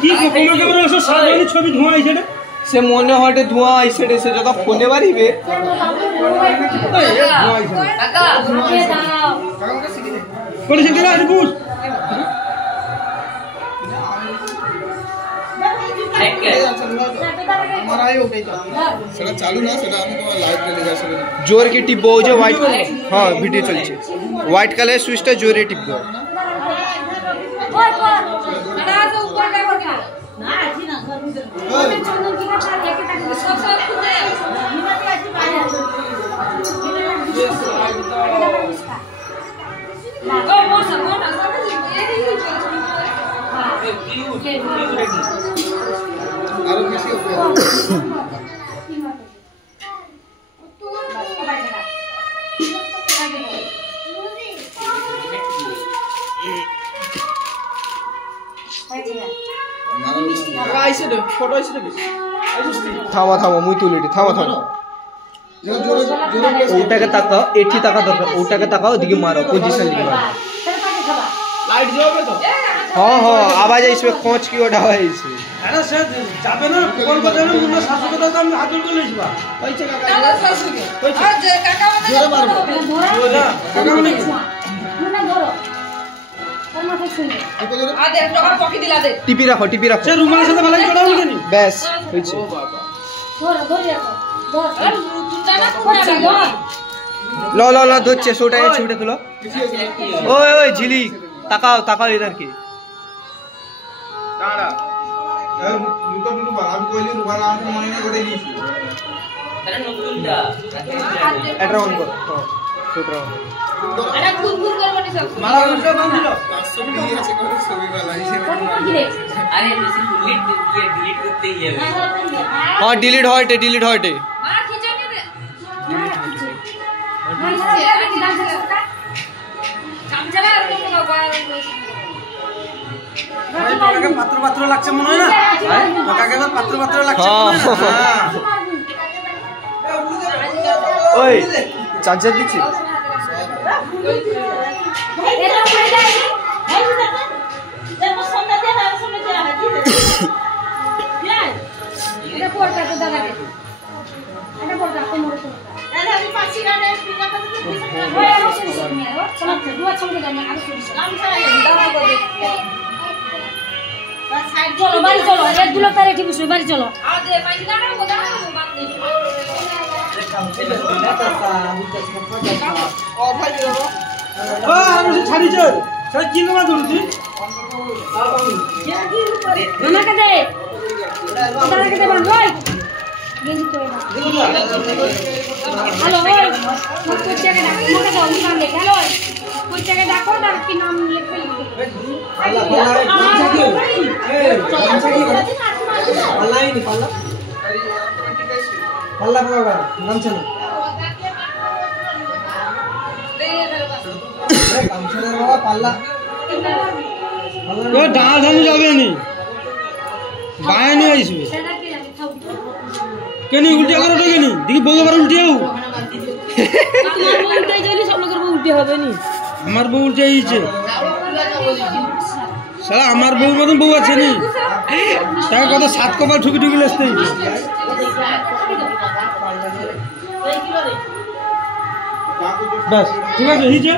কি কোমা কেমন আছে সারাদিন ছবি ধোঁয়া আইছে রে সে মনে হয় ধোঁয়া আইছে রে সে যত ফোনে বাড়িবে কাকা পুলিশ গেল আরে বুঝ जोर के टिप जो व्हाइट हाँ वीडियो चलছে व्हाइट कलर स्विचটা জোরে টিপবো থামা থামা মুই তুলিটি থামা থামা ওটাকে তাকাও এটি তাকা দরকার ওটাকে তাকাও দিকে মারো পজিশন দিকে মারো লাইট জ্বলবে তো हां हां आवाज आइसे कोच की ओडा आइसे अरे से जाबे ना कॉल बजे ना मुन्ना सासु को दाम हाथ जोड़ लेइबा कइसे काका सासु के आज काका मने जोरे मारबो जोरा काका मने मुन्ना धरो कर्मा के सुन आ दे टका पकी दिला दे टीपी रखो से रुमाल साथे भालाई चढ़ाओ केनी बस होइছে धर धर धर तुटा ना धर लो लो लो दोचे छोटा है छुटे तुलो ओए ओए झिली ताकाओ ताकाओ इधर की टाड़ा ए लुका दुनु बा हम कोइली रुवा नाम से मने गोडे ली अरे नतुलदा एड्राउंड को शूट राउंड अरे खूब खूब कर बने सब माला उनका नाम दिलो 500 डी আছে করে ছবি वाला इसे अरे बेसी डिलीट करते ही है हां डिलीट हटे हां खींचने दे समझला কাকা পাত্র পাত্র লাগছে মনে হয় না কাকা এবার পাত্র পাত্র লাগছে হ্যাঁ ওই চার্জার দিছি এরা পড়ে যায় এই দেখো যেন সন্ধ্যা দিয়ে না শুনে যা হাজি যাই এটা পড়টা তো দাদা এটা পড়টা কোমরে তো আরে আমি পাঁচি রানে পিকা করতে ওই আর শুনে শুনে চলো দুয়া ছমকে দাও আর শুনে নাম ছাড়া দাদা কো দেখ चलो बारी चलो एक दुलो तारे ठीक है बारी चलो आ दे माइजी ना को दाना बात नहीं ओ भाई रो ओ हम से छाड़ी छ सर की नमा धुरुची नाना के दे दादा के दे बन ओए गेंदी तो हेलो ओए मत कुछ के ना मत जाओ नाम देख हेलो कुछ के देखो ना की नाम लिख पे ডাল ধান যাবে নি বায়ে নি আইসবে কেনি উল্টে করো কেনি দেখি বউ আবার উল্টে আউ আমার উল্টে যাইলে সব লোকের উল্টে হবে নি আমার বউ উল্টে আইছে সালা আমার বউ মতন বউ আছে নি তাকে কত সাত কপাল ঠুকি ঠুকি লেসতে बस ठीक है